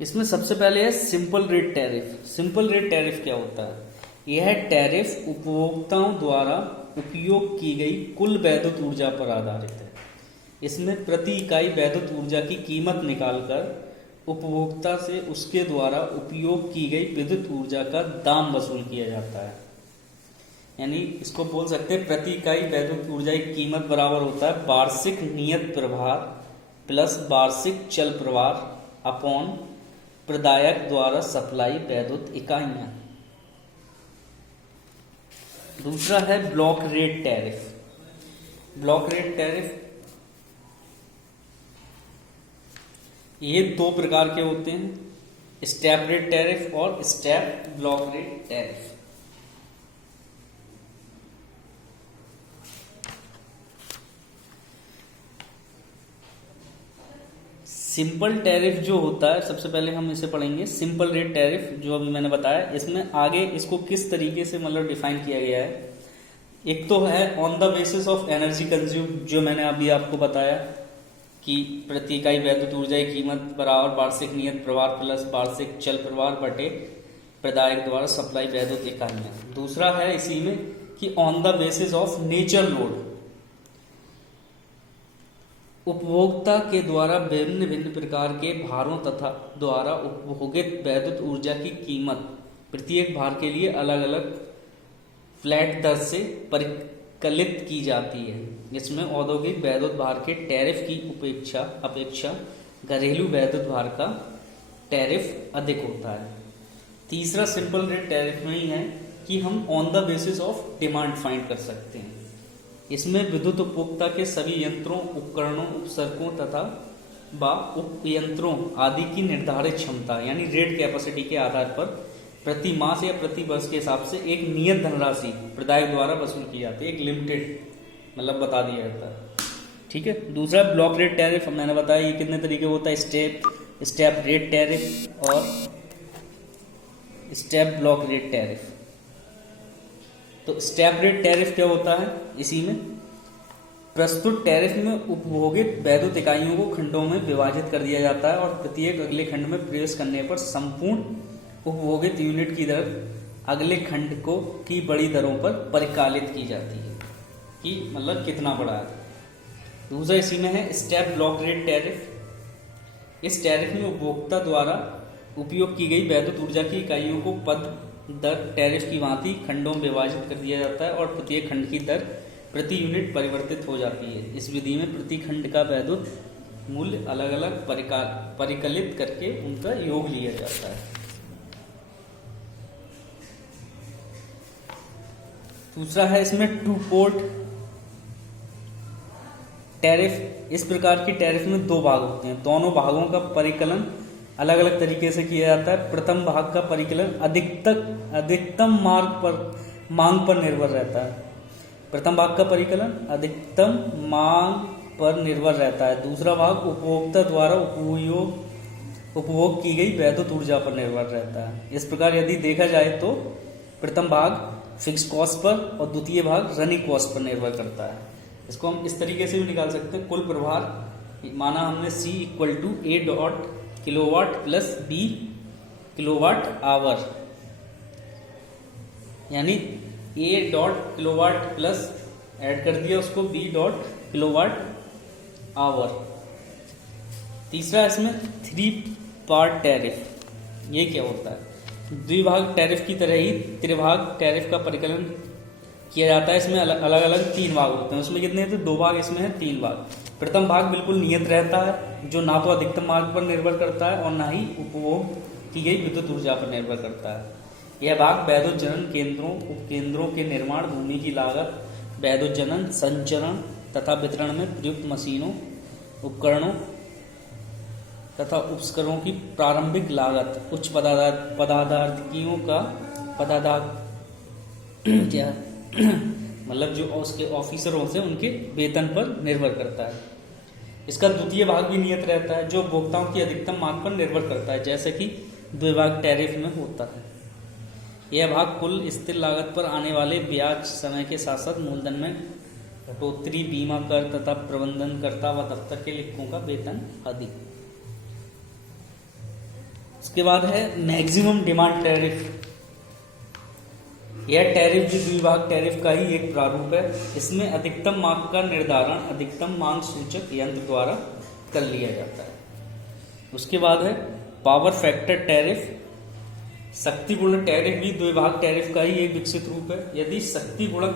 इसमें सबसे पहले है simple rate tariff. Simple rate tariff क्या होता है? यह टैरिफ उपभोक्ताओं द्वारा उपयोग की गई कुल वैद्युत ऊर्जा पर आधारित है। इसमें प्रति इकाई वैद्युत ऊर्जा की कीमत निकालकर उपभोक्ता से उसके द्वारा उपयोग की गई विद्युत ऊर्जा का दाम वसूल किया जाता है। यानी इसको बोल सकते हैं प्रति इकाई वैद्युत ऊर्जा की कीमत बराबर होता है वार्षिक नियत प्रभार प्लस वार्षिक चल प्रभार अपॉन प्रदायक द्वारा सप्लाई वैद्युत इकाइयां। दूसरा है block rate tariff. Block rate tariff ये दो प्रकार के होते हैं, स्टेप रेट टैरिफ और step block rate tariff. Simple tariff जो होता है, सबसे पहले हम इसे पढ़ेंगे। सिंपल रेट टैरिफ जो अभी मैंने बताया, इसमें आगे इसको किस तरीके से मतलब डिफाइन किया गया है। एक तो है on the basis of energy consume, जो मैंने अभी आपको बताया कि प्रति इकाई वैद्युत ऊर्जा की कीमत बराबर वार्षिक नियत प्रभार प्लस वार्षिक चल प्रभार बटे प्रदायक द्वारा सप्लाई वैद्युत इकाइयां। दूसरा है इसी में कि on the basis of nature load, उपभोक्ता के द्वारा विभिन्न भिन्न प्रकार के भारों तथा द्वारा उपभोगित वैद्युत ऊर्जा की कीमत प्रत्येक भार के लिए अलग अलग फ्लैट दर से परिकलित की जाती है। इसमें औद्योगिक वैद्युत भार के टैरिफ की अपेक्षा घरेलू वैद्युत भार का टैरिफ अधिक होता है। तीसरा सिंपल रेट टैरिफ में ही है कि हम on the basis of demand find कर सकते हैं। इसमें विद्युत उपभोक्ता के सभी यंत्रों, उपकरणों, उपसर्गों तथा उपयंत्रों आदि की निर्धारित क्षमता यानी रेट कैपेसिटी के आधार पर प्रति मास या प्रति वर्ष के हिसाब से एक नियत धनराशि प्रदायक द्वारा वसूल की जाती है। एक लिमिटेड मतलब बता दिया जाता है, ठीक है। दूसरा ब्लॉक रेट टैरिफ मैंने बताया, ये कितने तरीके होता है, स्टेप रेट टैरिफ और स्टेप ब्लॉक रेट टैरिफ। तो स्टेप रेट टैरिफ क्या होता है? इसी में प्रस्तुत टैरिफ में उपभोगित वैद्युत इकाइयों को खंडों में विभाजित कर दिया जाता है और प्रत्येक अगले खंड में प्रवेश करने पर संपूर्ण उपभोगित यूनिट की दर अगले खंड को की बड़ी दरों पर परिकलित की जाती है कि मतलब कितना बड़ा है। दूसरा इसी में है स्टेप ब्लॉक रेट टैरिफ। इस टैरिफ में उपभोक्ता द्वारा उपयोग की गई वैद्युत ऊर्जा की इकाइयों को पद दर टैरिफ की भांति खंडों में विभाजित कर दिया जाता है और प्रत्येक खंड की दर प्रति यूनिट परिवर्तित हो जाती है। इस विधि में प्रति खंड का वैद्युत मूल्य अलग अलग परिकलित करके उनका योग लिया जाता है। दूसरा है इसमें टू पोर्ट टैरिफ। इस प्रकार की टैरिफ में दो भाग होते हैं, दोनों भागों का परिकलन अलग अलग तरीके से किया जाता है। प्रथम भाग का परिकलन अधिकतम मांग पर निर्भर रहता है। प्रथम भाग का परिकलन अधिकतम मांग पर निर्भर रहता है। दूसरा भाग उपभोक्ता द्वारा उपभोग की गई वैद्युत ऊर्जा पर निर्भर रहता है। इस प्रकार यदि देखा जाए तो प्रथम भाग फिक्स कॉस्ट पर और द्वितीय भाग रनिंग कॉस्ट पर निर्भर करता है। इसको हम इस तरीके से भी निकाल सकते हैं, कुल प्रभार माना हमने C equal to A dot kilowatt plus B kilowatt hour, यानी A dot kilowatt plus add कर दिया उसको B डॉट किलोवाट आवर। तीसरा इसमें 3 पार्ट टैरिफ। ये क्या होता है? द्विभाग टैरिफ की तरह ही त्रिभाग टैरिफ का परिकलन किया जाता है। इसमें अलग अलग 3 भाग होते हैं। उसमें कितने हैं? तो 2 भाग, इसमें है 3 भाग। प्रथम भाग बिल्कुल नियत रहता है, जो ना तो अधिकतम मांग पर निर्भर करता है और ना ही उपभोग की गई विद्युत ऊर्जा पर निर्भर करता है। यह भाग वैद्युत जनन केंद्रों, उपकेंद्रों के निर्माण, भूमि की लागत, वैद्युत जनन, संचरण तथा वितरण में प्रयुक्त मशीनों, उपकरणों तथा उपकरणों की प्रारंभिक लागत, उच्च पदाधिकारियों का क्या मतलब जो उसके ऑफिसरों से उनके वेतन पर निर्भर करता है। इसका द्वितीय भाग भी नियत रहता है, जो उपभोक्ताओं की अधिकतम मांग पर निर्भर करता है, जैसे कि द्विभाग टैरिफ में होता है। यह भाग कुल स्थिर लागत पर आने वाले ब्याज, समय के साथ साथ मूलधन में कटौती, बीमा कर तथा प्रबंधनकर्ता व दफ्तर के लिखकों का वेतन आदि। उसके बाद है मैक्सिमम डिमांड टैरिफ। यह टैरिफ भी द्विभाग टैरिफ का ही एक प्रारूप है। इसमें अधिकतम मांग का निर्धारण अधिकतम मांग सूचक यंत्र द्वारा कर लिया जाता है। उसके बाद है पावर फैक्टर टैरिफ। शक्ति गुणक टैरिफ भी द्विभाग टैरिफ का ही एक विकसित रूप है। यदि शक्ति गुणक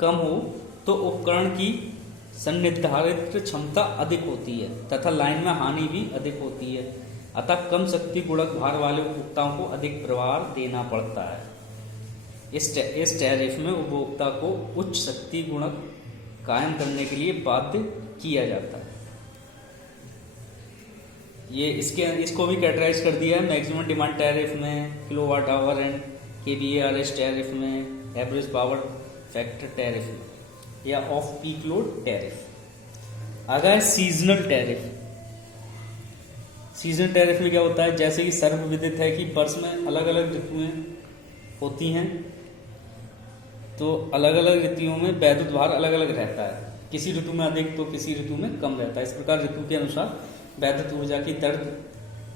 कम हो तो उपकरण की संनिर्धारित क्षमता अधिक होती है तथा लाइन में हानि भी अधिक होती है। अतः कम शक्ति गुणक भार वाले उपभोक्ताओं को अधिक प्रभार देना पड़ता है। इस टैरिफ में उपभोक्ता को उच्च शक्ति गुणक कायम करने के लिए बाध्य किया जाता है। ये इसको भी कैटेगराइज कर दिया है मैक्सिमम डिमांड टैरिफ में, किलोवाट आवर एंड केवीएआरएस टैरिफ में, एवरेज पावर फैक्टर टैरिफ में या ऑफ पीक लोड टैरिफ। आगे है सीजनल टैरिफ। सीजनल टैरिफ में क्या होता है, जैसे कि सर्वविदित है कि वर्ष में अलग अलग ऋतुएं होती हैं, तो अलग अलग ऋतुओं में वैद्युत भार अलग अलग रहता है। किसी ऋतु में अधिक तो किसी ऋतु में कम रहता है। इस प्रकार ऋतु के अनुसार वैद्युत ऊर्जा की दर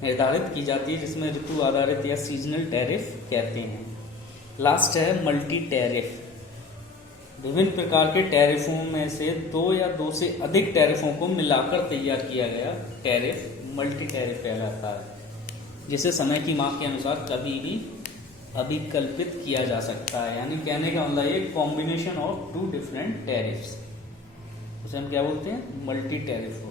निर्धारित की जाती है, जिसमें ऋतु आधारित या सीजनल टैरिफ कहते हैं। लास्ट है मल्टी टैरिफ। विभिन्न प्रकार के टैरिफों में से दो या दो से अधिक टैरिफों को मिलाकर तैयार किया गया टैरिफ मल्टी टैरिफ कहलाता है, जिसे समय की मांग के अनुसार कभी भी अभिकल्पित किया जा सकता है। यानी कहने का मतलब ये combination of two different tariffs, उसे हम क्या बोलते हैं, मल्टी टैरिफ।